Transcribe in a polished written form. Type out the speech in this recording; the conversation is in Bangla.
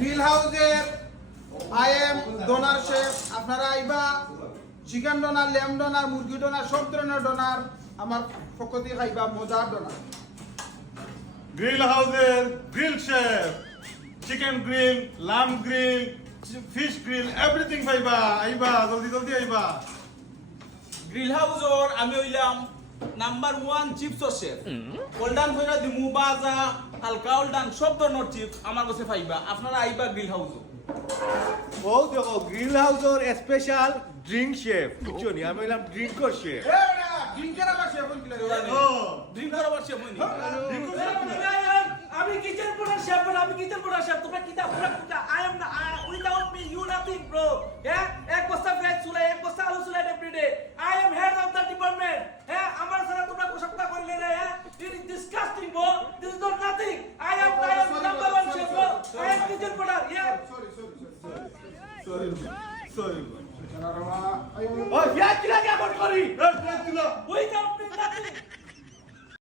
গ্রিল হাউসের আই এম ডোনার শেফ। আপনারা আইবা চিকেন ডোনার, ল্যাম ডোনার, মুরগি ডোনার, সব ধরনের ডোনার আমার পক্ষ থেকে খাইবা, মজার ডোনার। গ্রিল হাউসের grill chef, chicken grill, lamb grill, fish grill, everything পাইবা। আইবা জলদি জলদি আইবা। গ্রিল হাউসর আমি হইলাম নাম্বার 1 চিপসর শেফ। ওলডান কইরা দিমু বাজা, হালকা ওলডান সব ধরনের চিপস আমার কাছে পাইবা। আপনারা আইবা গ্রিল হাউস। ও দেখো গ্রিল হাউসের স্পেশাল ড্রিঙ্ক শেফ। বুঝছনি আমি হইলাম ড্রিঙ্কর শেফ। ড্রিঙ্কের আবার শেফ হইছিল রে। ড্রিঙ্ক করাবার শেফ হইনি। আমি কিচেন প্রোডাক্ট শেফ, আমি কিচেন প্রোডাক্ট শেফ। তোমরা কিতা প্রোডাক্ট কিতা? I am without me you nothing bro. হ্যাঁ, এক বস্তা পেঁয়াজ চুলাই, এক বস্তা আলু চুলাই everyday. I am head of the department. হ্যাঁ, আমার সাথে তোমরা কোশাকটা করিলে না। হ্যাঁ, it is disgusting bro. This is not nothing. I am number 1 chef bro. I am kitchen product. Yeah sorry ও ফিয়া কিলা কে করি? উইদাউট